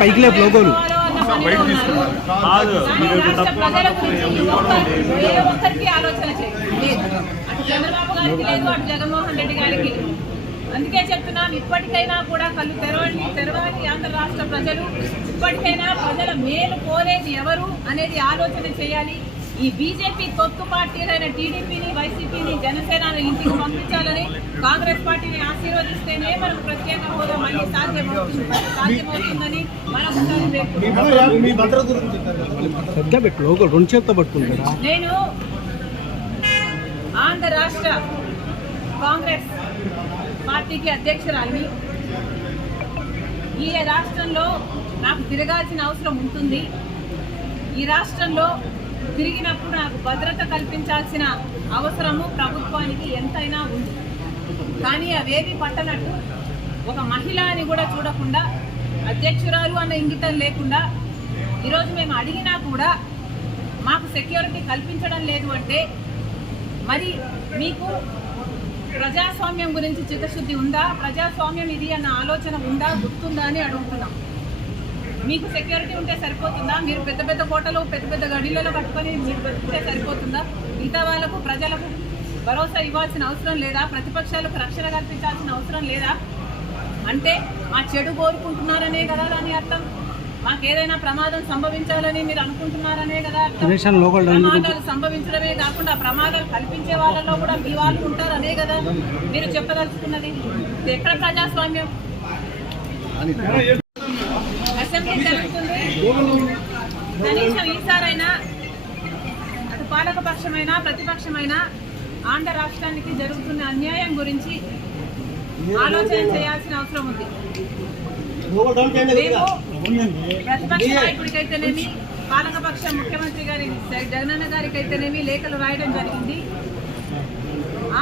పైకి లేపు లోగోలు ఒక్కరికి ఆలోచన చేయాలి. అటు చంద్రబాబు గారికి లేదు, అటు జగన్మోహన్ రెడ్డి గారికి లేదు. అందుకే చెప్తున్నాం, ఇప్పటికైనా కూడా కళ్ళు తెరవాలి ఆంధ్ర రాష్ట్ర ప్రజలు. ఇప్పటికైనా ప్రజల మేలు కోరేది ఎవరు అనేది ఆలోచన చేయాలి. ఈ బీజేపీ తొత్తు పార్టీలైన టీడీపీని, వైసీపీని, జనసేనను ఇంటికి పంపించాలని, కాంగ్రెస్ పార్టీని ఆశీర్వదిస్తేనే మనకు ప్రత్యేక హోదా మళ్ళీ సాధ్యమవుతుందని నేను ఆంధ్ర రాష్ట్ర కాంగ్రెస్ పార్టీకి అధ్యక్షురాలిని. ఈ రాష్ట్రంలో నాకు తిరగాల్సిన అవసరం ఉంటుంది. ఈ రాష్ట్రంలో తిరిగినప్పుడు నాకు భద్రత కల్పించాల్సిన అవసరము ప్రభుత్వానికి ఎంతైనా ఉంది. కానీ అవేవి పట్టనట్టు ఒక మహిళ అని కూడా చూడకుండా, అధ్యక్షురాలు అన్న ఇంగితం లేకుండా ఈరోజు మేము అడిగినా కూడా మాకు సెక్యూరిటీ కల్పించడం లేదు అంటే మరి మీకు ప్రజాస్వామ్యం గురించి చిత్తశుద్ధి ఉందా? ప్రజాస్వామ్యం ఇది అన్న ఆలోచన ఉందా, గుర్తుందా అని అడుగుతున్నాం. మీకు సెక్యూరిటీ ఉంటే సరిపోతుందా? మీరు పెద్ద పెద్ద కోటలు, పెద్ద పెద్ద గడిలలో కట్టుకొని మీరు బతికితే సరిపోతుందా? మిగతా వాళ్ళకు, ప్రజలకు భరోసా ఇవ్వాల్సిన అవసరం లేదా? ప్రతిపక్షాలకు రక్షణ కల్పించాల్సిన అవసరం లేదా? అంటే మా చెడు కోరుకుంటున్నారనే కదా అని అర్థం. మాకేదైనా ప్రమాదం సంభవించాలని మీరు అనుకుంటున్నారనే కదా అర్థం. ప్రమాదాలు సంభవించడమే కాకుండా ప్రమాదాలు కల్పించే వాళ్ళలో కూడా మీ వాళ్ళు ఉంటారనే కదా మీరు చెప్పదలుచుకున్నది. ఎక్కడ ప్రజాస్వామ్యం? అసెంబ్లీ జరుగుతుంది. కనీసం ఈసారైనా అటు పాలకపక్షమైనా ప్రతిపక్షమైనా ఆంధ్ర రాష్ట్రానికి జరుగుతున్న అన్యాయం గురించి ఆలోచన చేయాల్సిన అవసరం ఉంది. ప్రతిపక్ష నాయకుడికైతేనేమి, పాలకపక్ష ముఖ్యమంత్రి గారి జగనన్న గారికైతేనేమి లేఖలు రాయడం జరిగింది.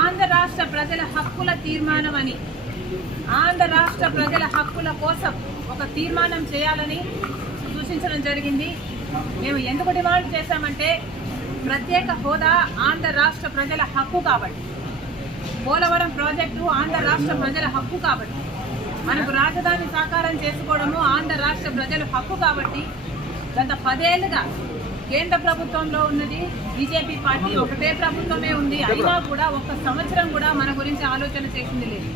ఆంధ్ర రాష్ట్ర ప్రజల హక్కుల తీర్మానం అని, ఆంధ్ర రాష్ట్ర ప్రజల హక్కుల కోసం ఒక తీర్మానం చేయాలని సూచించడం జరిగింది. మేము ఎందుకు డిమాండ్ చేశామంటే, ప్రత్యేక హోదా ఆంధ్ర రాష్ట్ర ప్రజల హక్కు కాబట్టి, పోలవరం ప్రాజెక్టు ఆంధ్ర రాష్ట్ర ప్రజల హక్కు కాబట్టి, మనకు రాజధాని సాకారం చేసుకోవడము ఆంధ్ర రాష్ట్ర ప్రజల హక్కు కాబట్టి, గత 10 ఏళ్లుగా కేంద్ర ప్రభుత్వంలో ఉన్నది బీజేపీ పార్టీ, ఒకటే ప్రభుత్వమే ఉంది. అయినా కూడా ఒక్క సంవత్సరం కూడా మన గురించి ఆలోచన చేసింది లేదు.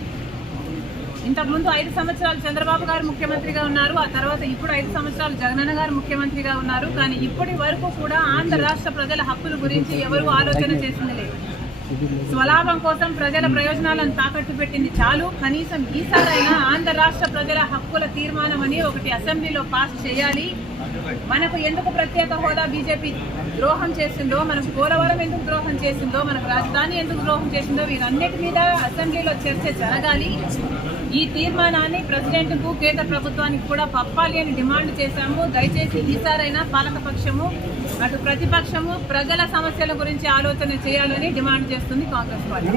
ఇంతకుముందు 5 సంవత్సరాలు చంద్రబాబు గారు ముఖ్యమంత్రిగా ఉన్నారు. ఆ తర్వాత ఇప్పుడు 5 సంవత్సరాలు జగనన్న గారు ముఖ్యమంత్రిగా ఉన్నారు. కానీ ఇప్పటి వరకు కూడా ఆంధ్ర రాష్ట్ర ప్రజల హక్కుల గురించి ఎవరూ ఆలోచన చేసింది లేదు. స్వలాభం కోసం ప్రజల ప్రయోజనాలను తాకట్టు పెట్టింది చాలు. కనీసం ఈసారైనా ఆంధ్ర రాష్ట్ర ప్రజల హక్కుల తీర్మానం అని ఒకటి అసెంబ్లీలో పాస్ చేయాలి. మనకు ఎందుకు ప్రత్యేక హోదా బీజేపీ ద్రోహం చేసిందో, మనకు పోలవరం ఎందుకు ద్రోహం చేసిందో, మనకు రాజధాని ఎందుకు ద్రోహం చేసిందో వీరన్నిటి మీద అసెంబ్లీలో చర్చ జరగాలి. ఈ తీర్మానాన్ని ప్రెసిడెంట్కు, కేంద్ర ప్రభుత్వానికి కూడా పంపాలి అని డిమాండ్ చేశాము. దయచేసి ఈసారైనా పాలకపక్షము, అటు ప్రతిపక్షము ప్రజల సమస్యల గురించి ఆలోచన చేయాలని డిమాండ్ చేస్తుంది కాంగ్రెస్ పార్టీ.